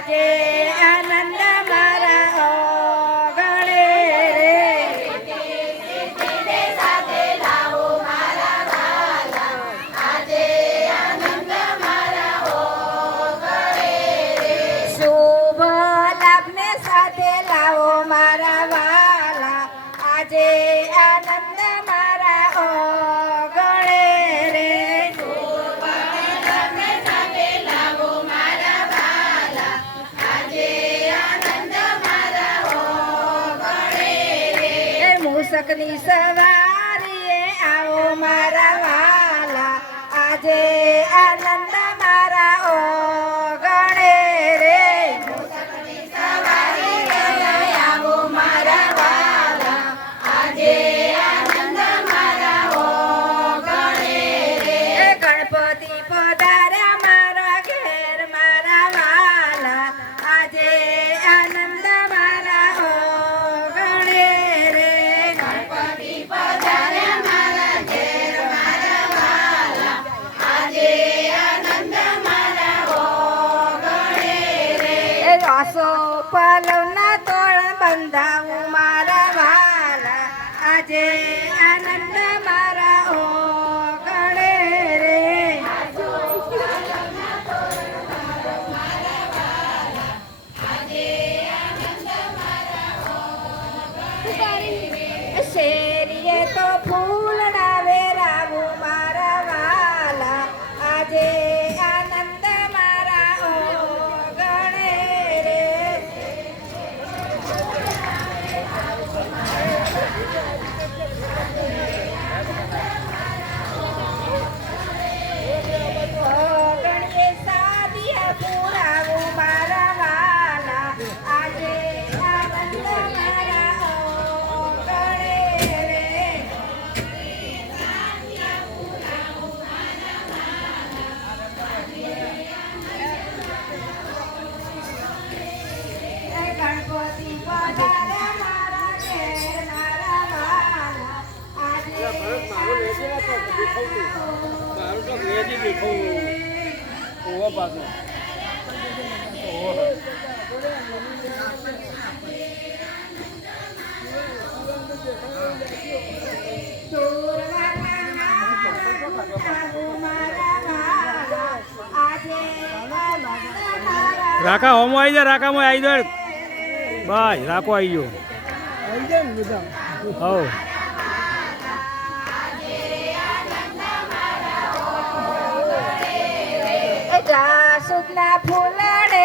આજે આનંદ મારા ઓગણે રે સાથે લાવો મારા વાલા આજે આનંદ મારા ઓગણે રે શુભ લાભને સાથે લાવો મારા વાલા આજે આનંદ મારા ઓગણે રે શુભ લાભને સાથે લાવો મારા વાલા આજે આનંદ મારા ઓગણે રે મૂષકની સવારીએ આવો મારા વાલા આજે આનંદ મારા ઓગણે રે મૂષકની સવારીએ આવો મારા વાલા આજે આનંદ મારા ઓગણે રે ગણપતિ પધાર્યા મારા ઘેર મારા વાલા આજે આનંદ મારા ઓગણે રે ગણપતિ પધાર્યા મારા ઘેર મારા વાલા આજે આનંદ મારા ઓગણે રે રસો પલવના તોળ બંધાવું મારા વાલા આજે આનંદ મારા ઓગણે રે શેરીએ તો ફૂલડા વેરાવું મારા વાલા આજે આનંદ મારા ઓગણે રે ઓગણીએ સાદિયા પુરાવું મારા વાલા આજે આનંદ મારા ઓગણે રે ગણપતિ પધાર્યા મારા ઘેર મારા વાલા આજે રાકા હોમો આવી જાય રાકામાં આવી જાય ભાઈ રાકો આવી ગયો હવ જાસૂદના ફૂલડે